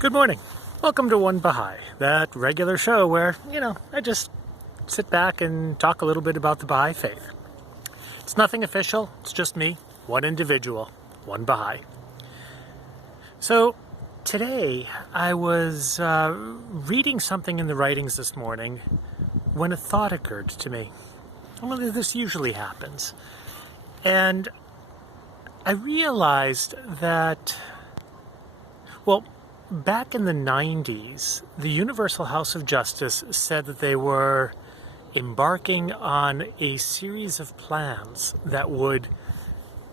Good morning. Welcome to One Baha'i, that regular show where, I just sit back and talk a little bit about the Baha'i faith. It's nothing official, it's just me, one individual, one Baha'i. So, today I was reading something in the writings this morning when a thought occurred to me. Well, this usually happens. And I realized that, back in the 90s, the Universal House of Justice said that they were embarking on a series of plans that would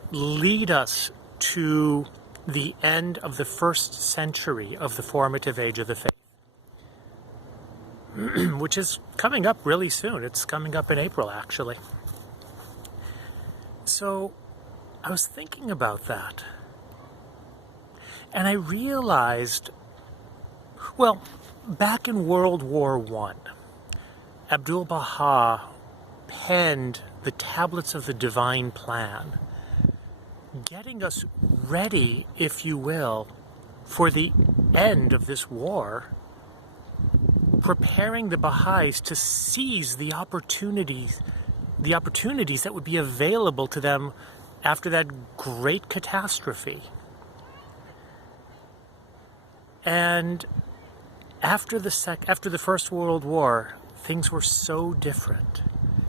lead us to the end of the first century of the formative age of the faith, which is coming up really soon. It's coming up in April, actually. So I was thinking about that. And I realized, back in World War I, Abdul-Baha penned the Tablets of the Divine Plan, getting us ready, if you will, for the end of this war, preparing the Baha'is to seize the opportunities that would be available to them after that great catastrophe. And after the First World War, things were so different.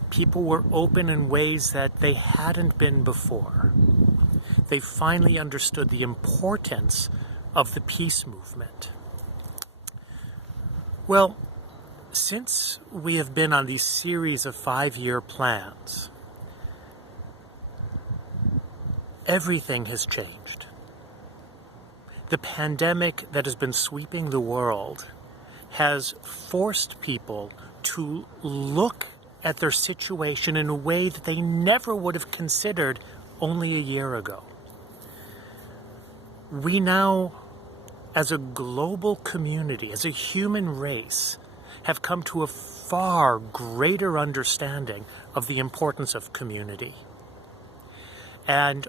People were open in ways that they hadn't been before. They finally understood the importance of the peace movement. Well, since we have been on these series of 5-year plans, everything has changed. The pandemic that has been sweeping the world has forced people to look at their situation in a way that they never would have considered only a year ago. We now, as a global community, as a human race, have come to a far greater understanding of the importance of community. And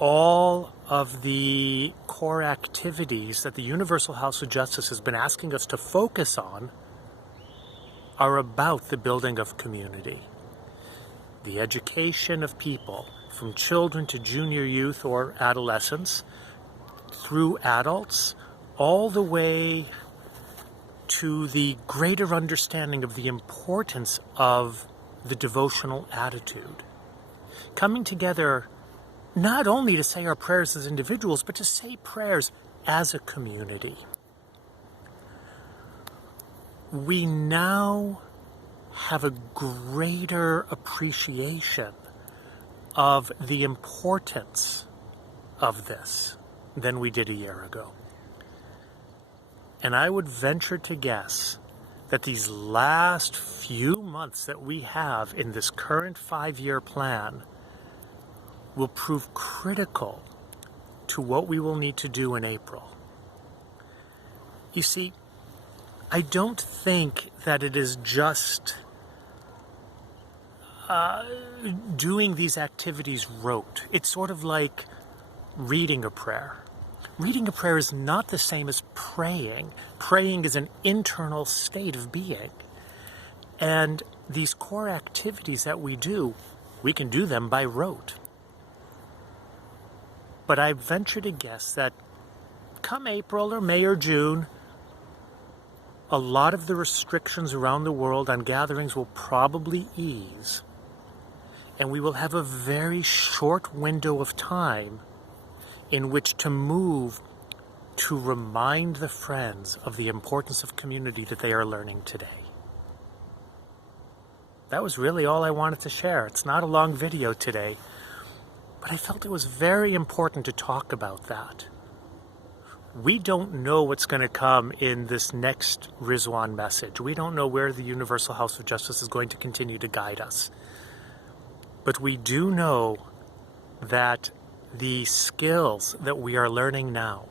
all of the core activities that the Universal House of Justice has been asking us to focus on are about the building of community. The education of people, from children to junior youth or adolescents, through adults, all the way to the greater understanding of the importance of the devotional attitude. Coming together not only to say our prayers as individuals, but to say prayers as a community. We now have a greater appreciation of the importance of this than we did a year ago. And I would venture to guess that these last few months that we have in this current 5-year plan will prove critical to what we will need to do in April. You see, I don't think that it is just doing these activities rote. It's sort of like reading a prayer. Reading a prayer is not the same as praying. Praying is an internal state of being. And these core activities that we do, we can do them by rote. But I venture to guess that come April or May or June, a lot of the restrictions around the world on gatherings will probably ease. And we will have a very short window of time in which to move to remind the friends of the importance of community that they are learning today. That was really all I wanted to share. It's not a long video today, but I felt it was very important to talk about that. We don't know what's going to come in this next Rizwan message. We don't know where the Universal House of Justice is going to continue to guide us. But we do know that the skills that we are learning now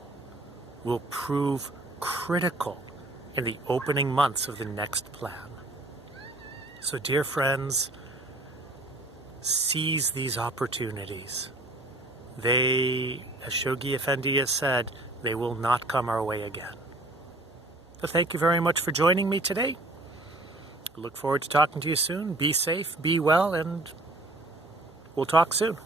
will prove critical in the opening months of the next plan. So, dear friends, seize these opportunities. They, as Shoghi Effendi has said, they will not come our way again. Thank you very much for joining me today. I look forward to talking to you soon. Be safe, be well, and we'll talk soon.